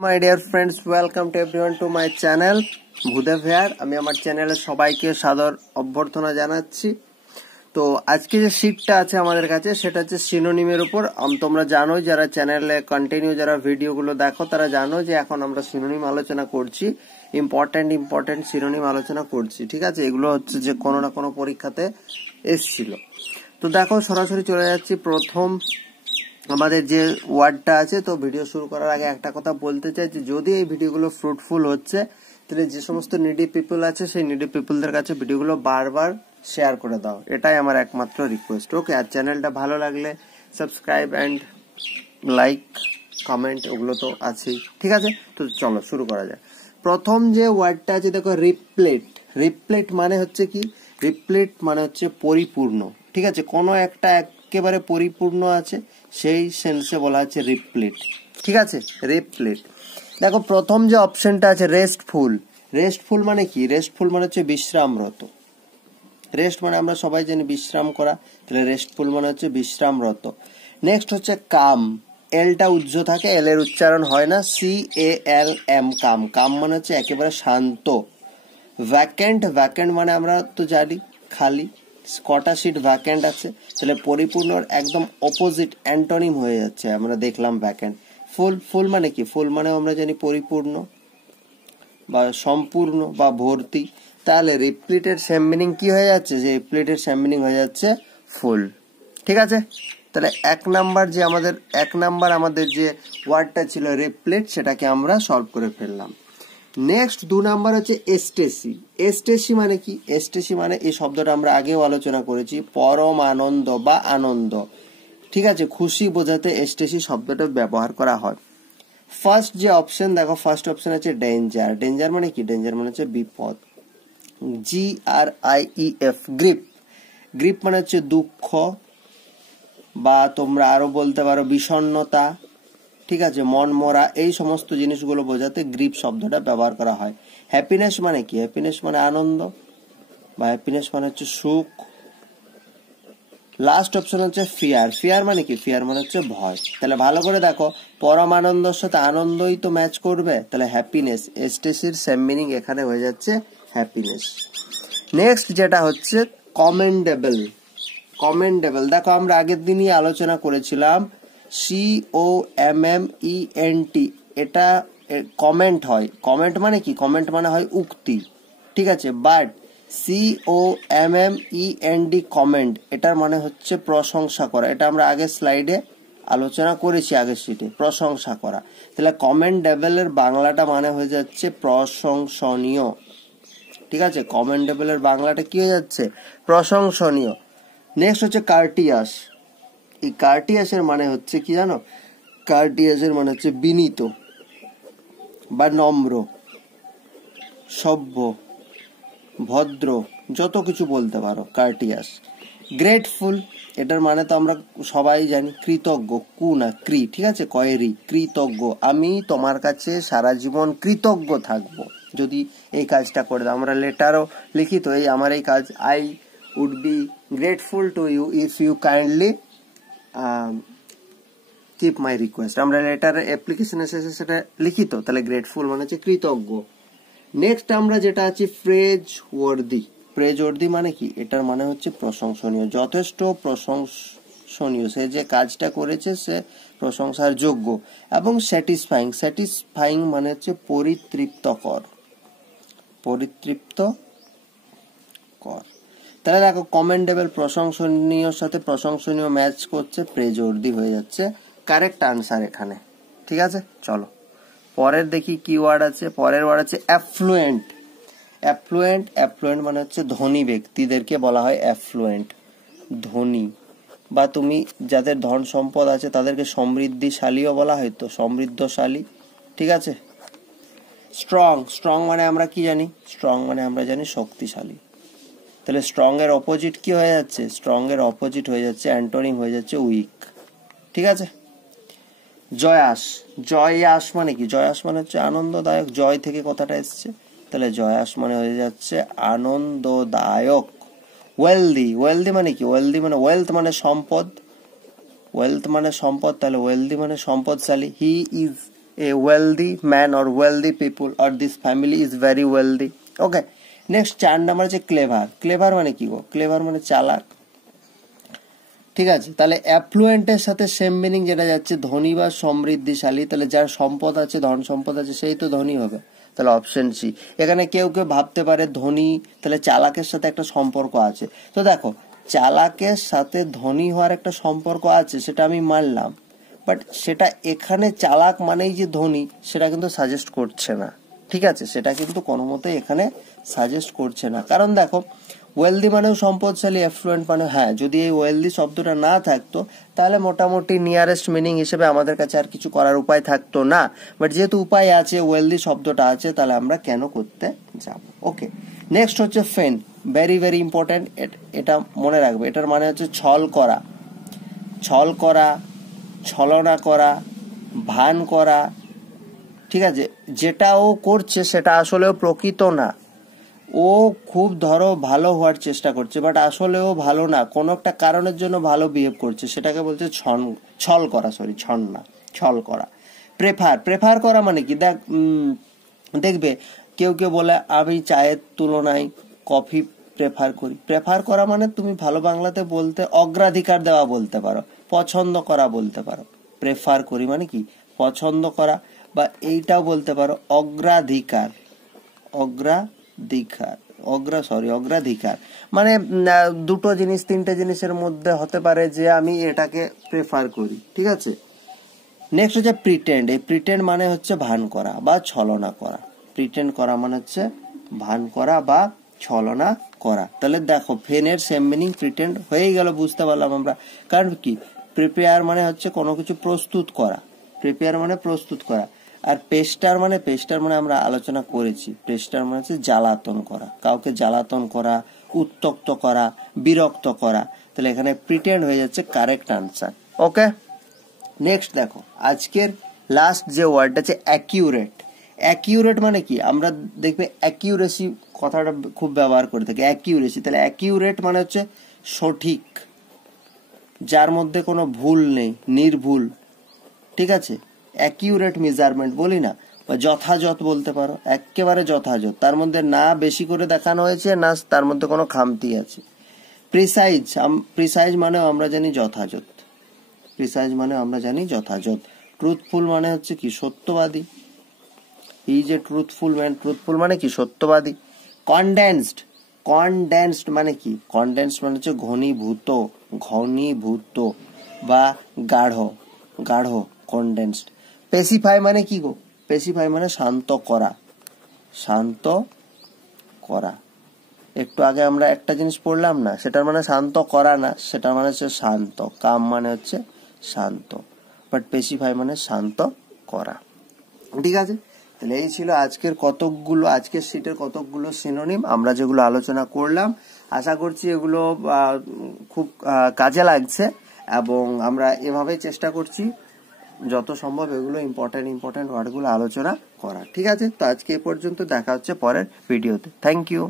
My dear friends, welcome to everyone to my channel Bhudeb here. আমি আমার চ্যানেলে সবাইকে সাদর অভ্যর্থনা জানাচ্ছি। তো আজকে যে শিটটা আছে আমাদের কাছে সেটা হচ্ছে সিনোনিমের উপর। তোমরা জানো, যারা চ্যানেলে কন্টিনিউ যারা ভিডিওগুলো দেখো তারা জানো যে এখন আমরা সিনোনিম আলোচনা করছি, ইম্পর্টেন্ট সিনোনিম আলোচনা করছি। ঠিক আছে, এগুলো হচ্ছে যে কোনো না কোনো পরীক্ষাতে এসছিল। তো দেখো, সরাসরি চলে যাচ্ছি প্রথম আমাদের যে ওয়ার্ডটা আছে। তো ভিডিও শুরু করার আগে একটা কথা বলতে চাই যে যদি এই ভিডিওগুলো ফ্রুটফুল হচ্ছে তাহলে যে সমস্ত নিডি পিপল আছে সেই নিডি পিপলদের কাছে ভিডিওগুলো বারবার শেয়ার করে দাও, এটাই আমার একমাত্র রিকোয়েস্ট। ওকে, আর চ্যানেলটা ভালো লাগলে সাবস্ক্রাইব অ্যান্ড লাইক কমেন্ট ওগুলো তো আছেই। ঠিক আছে, তো চলো শুরু করা যায়। প্রথম যে ওয়ার্ডটা আছে দেখো, রিপ্লেট। রিপ্লেট মানে হচ্ছে কি? রিপ্লেট মানে হচ্ছে পরিপূর্ণ। ঠিক আছে, কোনো একটা একেবারে পরিপূর্ণ আছে সেই সেন্সে বলা হচ্ছে রিপ্লেট। ঠিক আছে, রিপ্লেট। দেখো প্রথম যে অপশনটা আছে রেস্টফুল। রেস্টফুল মানে কি? রেস্টফুল মানে হচ্ছে বিশ্রামরত। রেস্ট মানে আমরা সবাই জানি বিশ্রাম করা, তাহলে রেস্টফুল মানে হচ্ছে বিশ্রামরত। নেক্সট হচ্ছে কাম। এলটা উজ্জ্ব থাকে, এল এর উচ্চারণ হয় না, CALM, কাম। কাম মানে হচ্ছে একেবারে শান্ত। ভ্যাকেন্ট। ভ্যাকেন্ট মানে আমরা তো জানি খালি। কটা সিট ভ্যাকেন্ট আছে, তাহলে পরিপূর্ণর একদম অপোজিট অ্যান্টোনিম হয়ে যাচ্ছে, আমরা দেখলাম ভ্যাকেন্ট। ফুল। ফুল মানে কি? ফুল মানে আমরা জানি পরিপূর্ণ বা সম্পূর্ণ বা ভর্তি। তাহলে রিপ্লিটের সেম মিনিং কি হয়ে যাচ্ছে? যে রিপ্লিটের সেম মিনিং হয়ে যাচ্ছে ফুল। ঠিক আছে, তাহলে এক নাম্বার আমাদের যে ওয়ার্ডটা ছিল রিপ্লিট, সেটাকে আমরা সলভ করে ফেললাম। নেক্সট 2 নাম্বার হচ্ছে এস্টেসি। এস্টেসি মানে কি? এস্টেসি মানে এই শব্দটা আমরা আগেও আলোচনা করেছি, পরম আনন্দ বা আনন্দ। ঠিক আছে, খুশি বোঝাতে এস্টেসি শব্দটা ব্যবহার করা হয়। ফার্স্ট যে অপশন দেখো, ফার্স্ট অপশন আছে ডেঞ্জার। ডেঞ্জার মানে কি? ডেঞ্জার মানে হচ্ছে বিপদ। GRIEF, grip. গ্রিপ মানে হচ্ছে দুঃখ, বা তোমরা আরো বলতে পারো বিষণ্ণতা। ঠিক আছে, মন মরা, এই সমস্ত জিনিসগুলো বোঝাতে গ্রিপ শব্দটা ব্যবহার করা হয়। হ্যাপিনেস মানে কি? হ্যাপিনেস মানে আনন্দ, বা হ্যাপিনেস মানে হচ্ছে সুখ। লাস্ট অপশন হচ্ছে ফিয়ার। ফিয়ার মানে কি? ফিয়ার মানে হচ্ছে ভয়। তাহলে ভালো করে দেখো, পরম আনন্দের সাথে আনন্দই তো ম্যাচ করবে, তাহলে হ্যাপিনেস। এস্টেসির সেম মিনিং এখানে হয়ে যাচ্ছে হ্যাপিনেস। নেক্সট যেটা হচ্ছে কমেন্ডেবল। কমেন্ডেবল দেখো, আমরা আগের দিনই আলোচনা করেছিলাম, COMMENT, এটা কমেন্ট হয়। কমেন্ট মানে কি? কমেন্ট মানে হয় উক্তি। ঠিক আছে, বাট COMMEND কমেন্ট, এটার মানে হচ্ছে প্রশংসা করা। এটা আমরা আগের স্লাইডে আলোচনা করেছি, আগের শিটে, প্রশংসা করা। তাহলে কমেন্ডেবলের বাংলাটা মানে হয়ে যাচ্ছে প্রশংসনীয়। ঠিক আছে, কমেন্ডেবলের বাংলাটা কি হয়ে যাচ্ছে? প্রশংসনীয়। নেক্সট হচ্ছে কার্টিয়াস। এই কার্টিয়াসের মানে হচ্ছে কি জানো? কার্টিয়াসের মানে হচ্ছে বিনীত বা নম্র, সভ্য, ভদ্র, যত কিছু বলতে পারো কার্টিয়াস। গ্রেটফুল, এটার মানে তো আমরা সবাই জানি কৃতজ্ঞ। কু না ক্রি, ঠিক আছে, কয়েরি, কৃতজ্ঞ। আমি তোমার কাছে সারা জীবন কৃতজ্ঞ থাকবো যদি এই কাজটা করে দাও। আমরা লেটারও লিখি তো, এই আমার এই কাজ, I would be grateful to you if you kindly keep my request. আমরা লেটারের অ্যাপ্লিকেশনের শেষে সেটা লিখি তো, তাহলে গ্রেটফুল মানে হচ্ছে কৃতজ্ঞ। নেক্সট আমরা যেটা আছে প্রেজ ওয়ার্দি। প্রেজ ওয়ার্দি মানে কি? এটার মানে হচ্ছে প্রশংসনীয়, যথেষ্ট প্রশংসনীয়, সে যে কাজটা করেছে সে প্রশংসার যোগ্য। এবং স্যাটিসফাইং। স্যাটিসফাইং মানে হচ্ছে পরিতৃপ্তকর। পরিতৃপ্তকর। তাহলে দেখো, কমেন্ডেবল প্রশংসনীয় সাথে প্রশংসনীয় ম্যাচ করছে, প্রেজ ওয়ার্দি হয়ে যাচ্ছে কারেক্ট আনসার এখানে। ঠিক আছে, চলো পরের দেখি কি ওয়ার্ড আছে। পরের ওয়ার্ড আছে অ্যাফ্লুয়েন্ট। অ্যাফ্লুয়েন্ট। অ্যাফ্লুয়েন্ট মানে হচ্ছে ধনী ব্যক্তিদেরকে বলা হয় অ্যাফ্লুয়েন্ট, ধনী। বা তুমি যাদের ধন সম্পদ আছে তাদেরকে সমৃদ্ধিশালীও বলা হয়, তো সমৃদ্ধশালী। ঠিক আছে। স্ট্রং। স্ট্রং মানে আমরা কি জানি? স্ট্রং মানে আমরা জানি শক্তিশালী। তাহলে স্ট্রং এর অপোজিট কি হয়ে যাচ্ছে? স্ট্রং এর অপোজিট হয়ে যাচ্ছে, অ্যান্টোনিম হয়ে যাচ্ছে উইক। ঠিক আছে। জয়াস। জয়াস মানে কি? জয়াস মানে হচ্ছে আনন্দদায়ক, জয় থেকে কথাটা এসছে, তাহলে জয়াস মানে হয়ে যাচ্ছে আনন্দদায়ক। ওয়েলদি। ওয়েলদি মানে কি? ওয়েলদি মানে ওয়েলথ মানে সম্পদ। ওয়েলথ মানে সম্পদ, তাহলে ওয়েলদি মানে সম্পদশালী। He is a wealthy man or wealthy people or this family is very wealthy. Okay, next 4 number আছে ক্লেভার। ক্লেভার মানে কি গো? ক্লেভার মানে চালাক। ঠিক আছে, তাহলে অ্যাফ্লুয়েন্টের সাথে সেম মিনিং যেটা যাচ্ছে ধনী বা সমৃদ্ধিশালী, তাহলে যার সম্পদ আছে, ধন সম্পদ আছে, সেই তো ধনী হবে। তাহলে অপশন সি। এখানে কেউ কেউ ভাবতে পারে ধনী তাহলে চালাকের সাথে একটা সম্পর্ক আছে। তো দেখো, চালাকের সাথে ধনী হওয়ার একটা সম্পর্ক আছে, সেটা আমি মানলাম, বাট সেটা এখানে চালাক মানেই যে ধনী সেটা কিন্তু সাজেস্ট করছে না। ঠিক আছে, সেটা কিন্তু কোনো মতেই এখানে সাজেস্ট করছে না। কারণ দেখো, ওয়েলদি মানেও সম্পদশালী, অ্যাফ্লুয়েন্ট মানে, হ্যাঁ, যদি এই ওয়েলদি শব্দটা না থাকতো তাহলে মোটামুটি নিয়ারেস্ট মিনিং হিসেবে আমাদের কাছে আর কিছু করার উপায় থাকতো না। বাট যেহেতু উপায় আছে, ওয়েলদি শব্দটা আছে, তাহলে আমরা কেন করতে যাব। ওকে, নেক্সট হচ্ছে ফেন। ভেরি ভেরি ইম্পর্টেন্ট, এটা মনে রাখবে। এটার মানে হচ্ছে ছল করা। ছল করা, ছলনা করা, ভান করা। ঠিক আছে, যেটা ও করছে সেটা আসলেও প্রকৃত না। ও খুব ধরো ভালো হওয়ার চেষ্টা করছে, বাট আসলে ও ভালো না, কোনো একটা কারণের জন্য ভালো বিহেভ করছে, সেটাকে বলছে ছল করা। সরি, ছল না, ছল করা। প্রেফার করা মানে কি? দেখবে কেউ কেউ বলে আমি চায়ের তুলনায় কফি প্রেফার করি। প্রেফার করা মানে তুমি ভালো বাংলাতে বলতে অগ্রাধিকার দেওয়া বলতে পারো, পছন্দ করা বলতে পারো। প্রেফার করি মানে কি? পছন্দ করা, বা এইটাও বলতে পারো অগ্রাধিকার। অগ্রাধিকার মানে দুটো জিনিস, তিনটে জিনিসের মধ্যে হতে পারে যে আমি এটাকে প্রেফার করি। ঠিক আছে, নেক্সট হচ্ছে প্রিটেন্ড। এই প্রিটেন্ড মানে হচ্ছে ভান করা বা ছলনা করা। প্রিটেন্ড করা মানে হচ্ছে ভান করা বা ছলনা করা। তাহলে দেখো, ফেনের সেম মিনিং প্রিটেন্ড হয়ে গেল, বুঝতে পারলাম আমরা। কারণ কি, প্রিপেয়ার মানে হচ্ছে কোনো কিছু প্রস্তুত করা। প্রিপেয়ার মানে প্রস্তুত করা। আর পেস্টার মানে আমরা আলোচনা করেছি, পেস্টার মানে হচ্ছে জ্বালাতন করা, কাউকে জ্বালাতন করা, উত্তক্ত করা, বিরক্ত করা। তাহলে এখানে প্রিটেন্ড হয়ে যাচ্ছে কারেক্ট আনসার। ওকে, নেক্সট দেখো, আজকের লাস্ট যে ওয়ার্ডটা আছে অ্যাকিউরেট। অ্যাকিউরেট মানে কি? আমরা দেখবে অ্যাকিউরেসি কথাটা খুব ব্যবহার করে থাকি, অ্যাকিউরেসি। তাহলে অ্যাকিউরেট মানে হচ্ছে সঠিক, যার মধ্যে কোনো ভুল নেই, নির্ভুল। ঠিক আছে, অ্যাকিউরেট মেজারমেন্ট বলি না, বা যথাযথ বলতে পারো, একেবারে যথাযথ, তার মধ্যে না বেশি করে দেখানো হয়েছে, না তার মধ্যে কোনো খামতি আছে। প্রিসাইজ মানেও আমরা জানি যথাযথ। ট্রুথফুল মানে হচ্ছে কি? সত্যবাদী। এই যে ট্রুথফুল মানে কি? সত্যবাদী। কনডেন্সড মানে কি? কনডেন্সড মানে হচ্ছে ঘনীভূত বা গাঢ়। কনডেন্সড। পেসিফাই মানে কি গো? পেসিফাই মানে শান্ত করা। একটু আগে আমরা একটা জিনিস পড়লাম না, সেটার মানে শান্ত করা না, সেটার মানে হচ্ছে শান্ত। কাম মানে হচ্ছে শান্ত, বাট পেসিফাই মানে শান্ত করা। ঠিক আছে, তাহলে এই ছিল আজকের শীটের কতকগুলো সিনোনিম আমরা যেগুলো আলোচনা করলাম। আশা করছি এগুলো খুব কাজে লাগছে, এবং আমরা এভাবেই চেষ্টা করছি যত সম্ভব এগুলো ইম্পর্টেন্ট ওয়ার্ডগুলো আলোচনা করা। ঠিক আছে, তো আজকে এ পর্যন্ত, দেখা হচ্ছে পরের ভিডিওতে। Thank you.